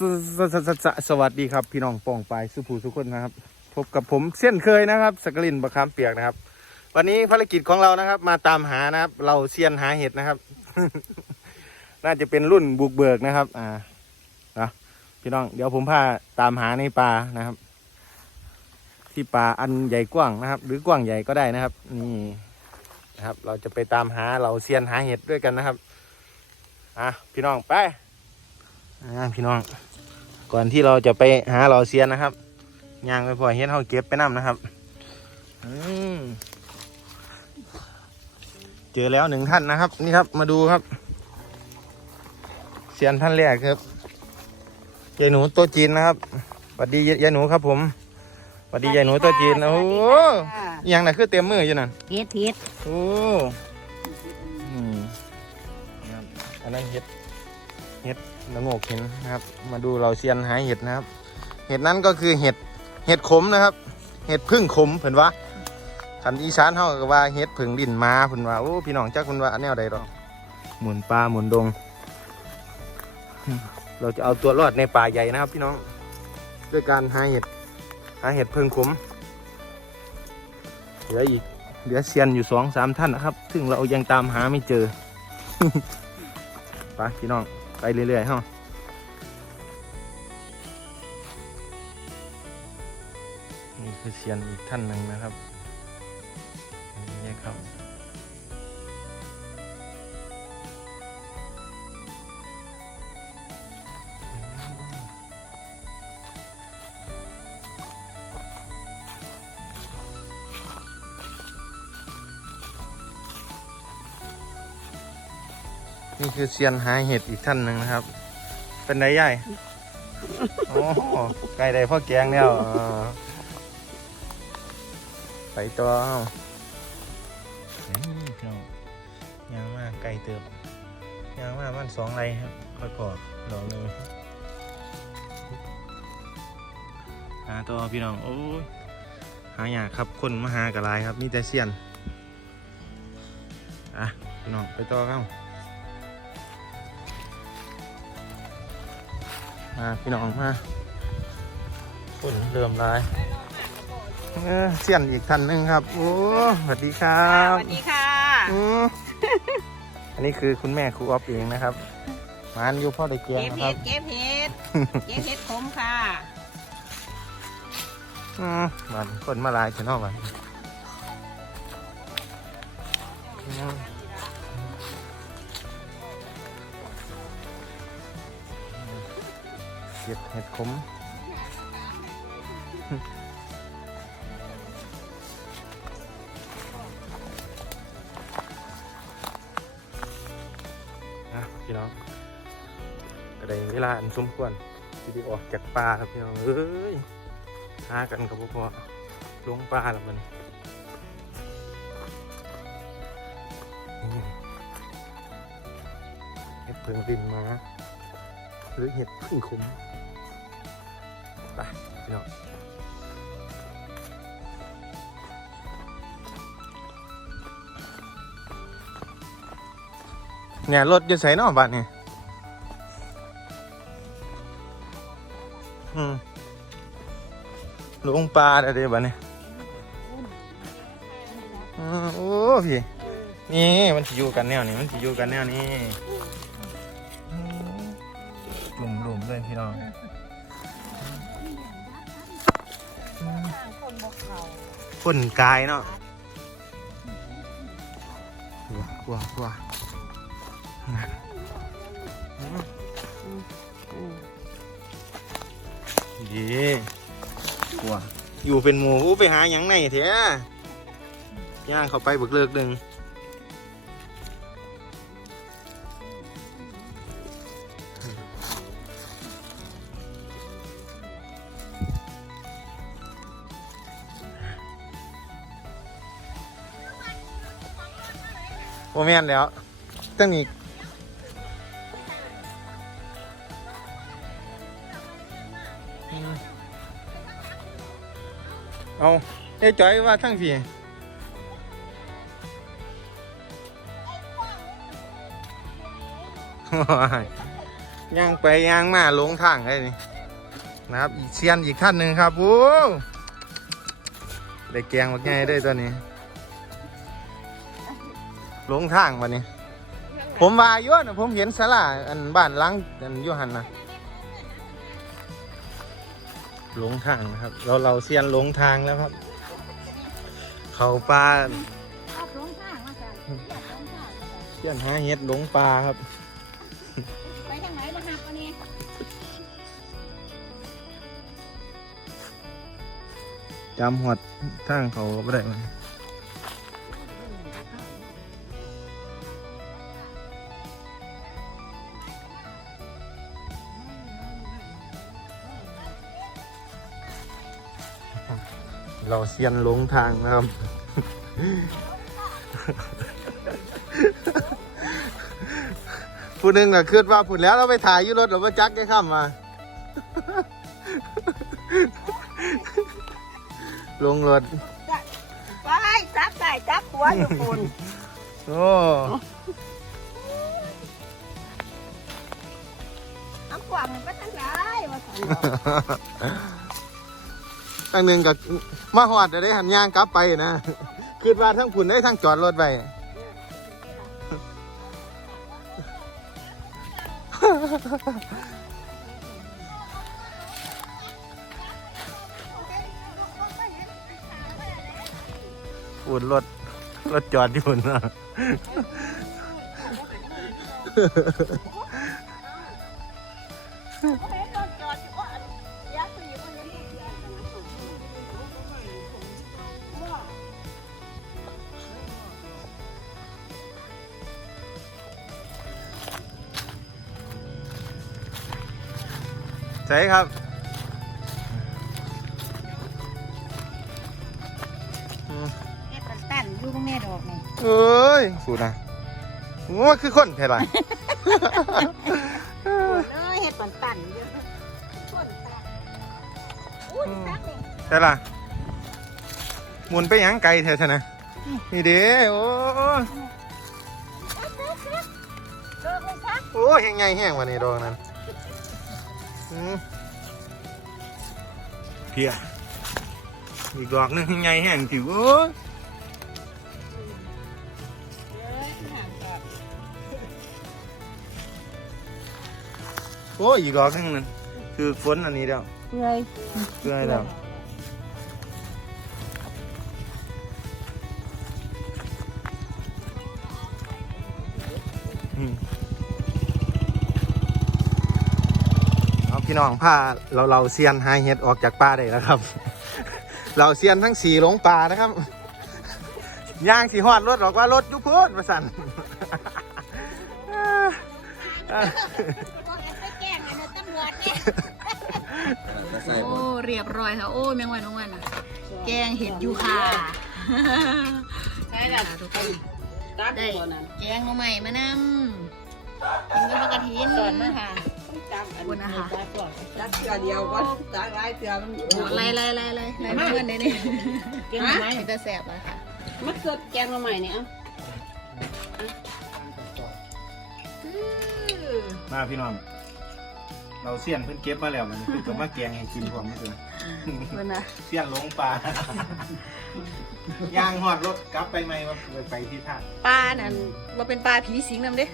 สสสสสวัสดีครับ พี่น้องปองปายสุภูสุคนนะครับ พบกับผมเช่นเคยนะครับสกลินบะคามเปียกนะครับ วันนี้ภารกิจของเรานะครับ มาตามหานะครับ เราเซียนหาเห็ดนะครับ น่าจะเป็นรุ่นบุกเบิกนะครับ อ่านะพี่น้องเดี๋ยวผมพาตามหาในป่านะครับ ที่ป่าอันใหญ่กว้างนะครับ หรือกว้างใหญ่ก็ได้นะครับ นี่นะครับ เราจะไปตามหาเราเซียนหาเห็ดด้วยกันนะครับอะพี่น้องไปอ่าพี่น้อง ก่อนที่เราจะไปหาเราเซียนนะครับย่างไปพอเฮ็ดเขาเก็บไปน้ำนะครับอืมเจอแล้วหนึ่งท่านนะครับ นี่ครับมาดูครับเซียนท่านแรกครับยายหนูตัวจีนนะครับสวัสดียายหนูครับ ผมสวัสดียายหนูตัวจีนโอ้โหอิหยังน่ะคือเต็มมืออยู่นั่นเฮ็ดเฮ็ดโอ้อืมครับอันนั้นเห็ด เห็ดละโงกเห็นนะครับ มาดูเราเซียนหาเห็ดนะครับ เห็ดนั้นก็คือเห็ดเห็ดขมนะครับ เห็ดพึ่งขมเพิ่นว่าคันอีสานเฮาก็ว่าเห็ดผึ่งดินมาเพิ่นว่าโอ้พี่น้องจักเพิ่นว่าแนวใดดอกหมุนป่าหมุนดง เราจะเอาตัวรอดในป่าใหญ่นะครับ พี่น้อง ด้วยการหาเห็ดหาเห็ดพึ่งขมเหลืออีกเหลือเซียนอยู่สองสามท่านนะครับ ซึ่งเรายังตามหาไม่เจอ ไปพี่น้อง ไปเรื่อยๆเฮานี่คือเซียนอีกท่านหนึ่งนะครับนี่ครับ นี่คือเซียนหาเห็ดอีกท่านหนึ่งนะครับ เป็นไดใหญ่ โอ้ไก่ใดพ่อแกงแล้วอ่าไปตัวเอาเฮ้ยพี่น้องยางมากไก่เติบยางมากมันสองไรครับค่อยพอดอกหนึ่งหาตัวพี่น้อง โอ้ยหายากครับคนมาหากระไรครับนี่แต่เซียน อะ พี่น้องไปต่อเข้า มาพี่น้องมาฝนเริ่มลายเออเสียนอีกท่านหนึ่งครับ โอ้สวัสดีครัสบวัสดีค่ะอืมอันนี้คือคุณแม่ครูออฟเองนะครับมานอยู่พ่อได้เกียงเก็บนะคเห็รับดเก็บเห็ดเก็บเห็ดขมค่ะอืมมันคนมาหลายจะนอกมันอืม เก็บเห็ดขมนะพี่น้องก็ได้เวลาอันสมควรที่ได้ออกจากป่าแล้วพี่น้องเอ้ยหากันกับพ่อลงป่าแล้วมันเห็ดเพิ่งดินมา หรือเห็ดพึ่งคุ้มไปพี่น้องเนี่ยรถจะใส่นอกบ้านนี่อืมลงปลาเดี๋ยวบ้านนี่อืมโอ้พี่ นี่มันจะอยู่กันแนวนี้มันจะอยู่กันแนวนี้ เลยพี่น้องคนกายเนาะกลัวกลัวกลัวเย่กลัวอยู่เป็นหมูไปหาหยังไหนเถอะย่างเข้าไปบึกเลิกหนึ่ง โมเมนแล้วตั้งนี้อืมเอาเอ้จอยว่าทั้งพี่ย่างไปย่างมาหลงทางได้นี่นะครับ อีกเซียนอีกท่านหนึ่งครับโอ้ได้แกงมาไงได้ตัวนี้ หลงทางวันนี้ ผมว่าอยู่นะผมเห็นสลาอันบ้านหล้างอันอยูหันนะหลงทางนะครับ เราเราเซียนหลงทางแล้วครับ เขาปลาเอาลงทางมาจ้ะอยากลงทางมาจ้ะเซียนหาเห็ดหลงปลาครับไปทางไหนมาหักอันนี้จำหอดทางเขาก็ไม่ได้มัน เราเซียนหลงทางนะครับ ผู้หนึ่งน่ะคิดว่าผุดแล้วเราไปถ่ายอยุรถเราไปจักแค่ข้ามมา ลงรถไปจับได้จับหัวอยู่ปุ่นโอ้น้ำกวางมันไปทางไหนมาสั่น ตั้งหนึ่งกับมาหอดจะได้หันย่างกลับไปนะคิดว่าทั้งผุนได้ทั้งจอดรถไปอุ่นรถรถจอดอยู่นะ ใช่ครับอืมเฮ็ดตันๆอยู่ตรงแม่ดอกนี่เอ้ยสูนะว่าคือคนแท้ไร เอ้ยเฮ็ดตันๆอยู่ต้นตันอุ้ยตักนี่ใช่ล่ะหมุนไปหยังไกลแท้ชนะ นี่เด้โอ้ตักตักตักเดินไปตักโอ้แห้งไงแห้งวันนี้ดอกนั้น อืมเพียอีกดอกหนึงแห้งไงแห้งจิ๋วโอ้ยเอ้ยห่างก่อนโอ้ยอีกดอกหนึงนั่นคือฝนอันนี้แล้วเอ้ยเพื่อให้แล้วอืม พี่น้องผ้าเราเราเซียนหาเห็ดออกจากป่าได้แล้วครับ เราเซียนทั้งสี่หลงป่านะครับย่างสีหอดรถหรอกว่ารถอยุพูดมาสั่นบอกให้ไปแกล้งไอ้เนี่ยตำรวจเนี่ยโอ้เรียบร้อยค่ะโอ้ยแมงวันแมงวันนะแกงเห็ดยูค่ะใช่แล้วทุกคนตักได้ตัวนั้นแกงมาใหม่มานำกินกับกระถินสอนมาค่ะจับขอบ คุณนะคะจับก่อนจับเตือเดียวก่อนจับหลายเตือมันไล่ไล่ไล่ไล่ไล่เพื่อนเนี่ยนี่แกงมาใหม่เห็นแต่แสบเลยค่ะมันเกิดแกงมาใหม่เนี่ยมาพี่น้องเราเสียนเพิ่นเก็บมาแล้วมันเพิ่นก็มาแกงให้กินพร้อมนี่เลยเพื่อนนะเสียนหลงป่าย่างหอดรถกลับไปไหมว่าไปไปที่ท่าปลานั่นว่าเป็นปลาผีสิงนำเด้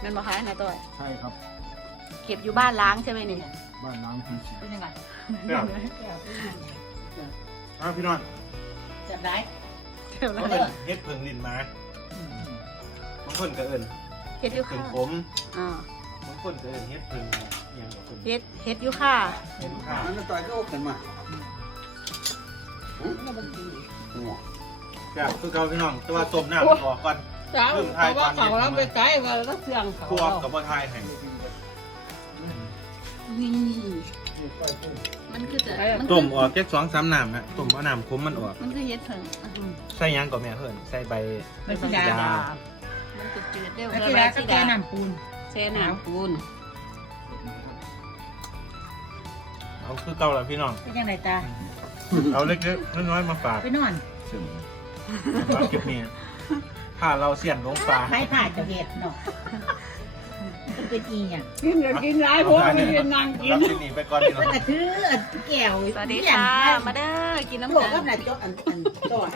แมันบอกคะนะตัวใช่ครับ เก็บอยู่บ้านล้างใช่ไหมนี่บ้านน้ำพีชีเป็นยังไงเนี่ยอ้าวพี่น้องจับได้เดี๋ยวเขานะเป็นเฮ็ดเพิงลินมาบางคนก็เอิญเห็ดยูเพิค่ะงผมอ่าบางคนก็เอิญเฮ็ดเพิงอหย่างกับเพิงเห็ดเห็ดยูค่ะเฮ็ดข้าวมันจะต่อยก็โอเคมาหัวแบบคือเก่าพี่น้องแตัวาต้มน้ำมันออกก่อนจ้าเริ่มทายเพราะว่าตอนเย็นเขาเราไปไกลว่าเราเสื่องเขาครัวกับบ่ทายให้ นี่มันคือจะมันต้คือมออกแค่สองสามน้ำฮะต้มเอาน้ำขมมันออกมันคือเห็ดเผิงใส่หยังก็แม่เพิ่นใส่ใบไม่ใช่ดามันจืดจืดๆเด้อไม่เพื่อใช่นดาว่าก็สิแกดาน้ำปูนแช่น้ำปูนเอาคือเก่าแล้วพี่น้องเป็นยังไงตาเอาเล็กๆน้อยๆมาฝากไปนอนฝากเก็บเนี่ยถ้าเราเสี่ยงลงปลาให้ผ่าจะเห็ดเนาะ เป็นอีหยังกินก็กินหลายพวกไม่กินนางกินรับที่นี่ไปก่อนพี่น้องมันก็ถืออันแก้วสวัสดีค่ะ มาเด้อ กินน้ำบอกกักับนน่ะจออันอันจอด